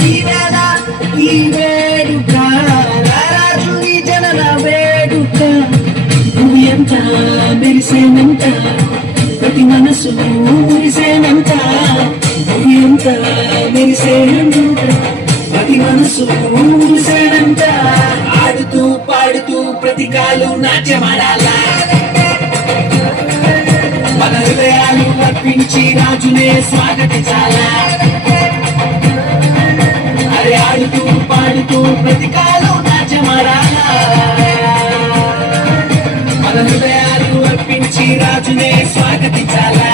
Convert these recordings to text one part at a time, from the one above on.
ఈ వేళ ఈ వేడుక రారాజుని జనన వేడుక భూమి అంతా మెరిసేనంట ప్రతి మనసు మురిసేనంట భూమి అంతా మెరిసేనంట ప్రతి మనసు మురిసేనంట ఆడుతూ పాడుతూ ప్రతి కాలు నాట్యమాడాలా మన హృదయాలు అర్పించి రాజునే స్వాగతించాలా అరే ఆడుతూ పాడుతూ ప్రతి కాలు నాట్యమాడాలా మన హృదయాలు అర్పించి రాజునే స్వాగతించాలా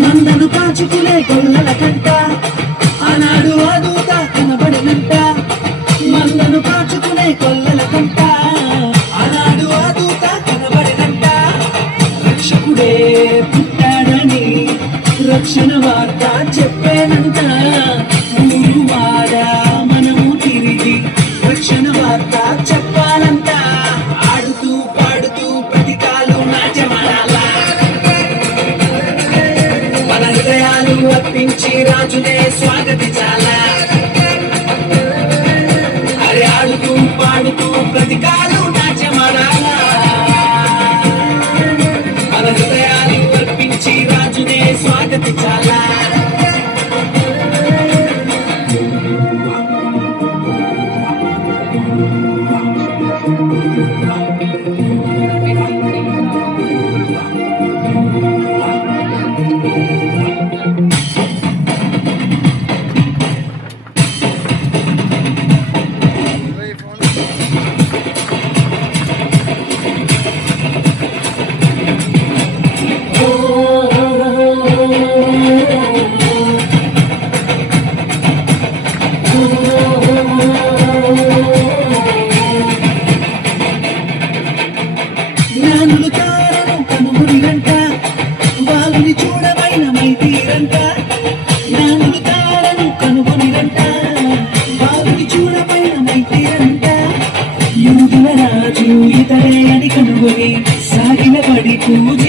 మందను కాచుకునే గొల్లల కంట ఆనాడు ఆదూత కనబడినంట మందను కాచుకునే గొల్లల కంట ఆనాడు ఆదూత కనబడినంట రక్షకుడే పుట్టాడని రక్షణ వార్త చెప్పేనంట ఊరు వాడ మనము తిరిగి రక్షణ వార్త చెప్పాలంట ఆడుతూ పాడుతూ ప్రతి కాలు నాట్యమాడాలా మన హృదయాలు అర్పించి రాజునే స్వాగతించాలా అరే ఆడుతూ పాడుతూ ప్రతి కాలు నాట్యమాడాలా మన హృదయాలు అర్పించి రాజునే స్వాగతించాలా జ్ఞానులు తారను కనుగొనిరంట వాళ్ళని చూడమైన మైతీరంట జ్ఞానులు తారను కనుగొనిరంట వాళ్ళని చూడమైన మైతీరంట యూదుల రాజు ఇతడే అని కనుగొని సాగిల పడి పూజ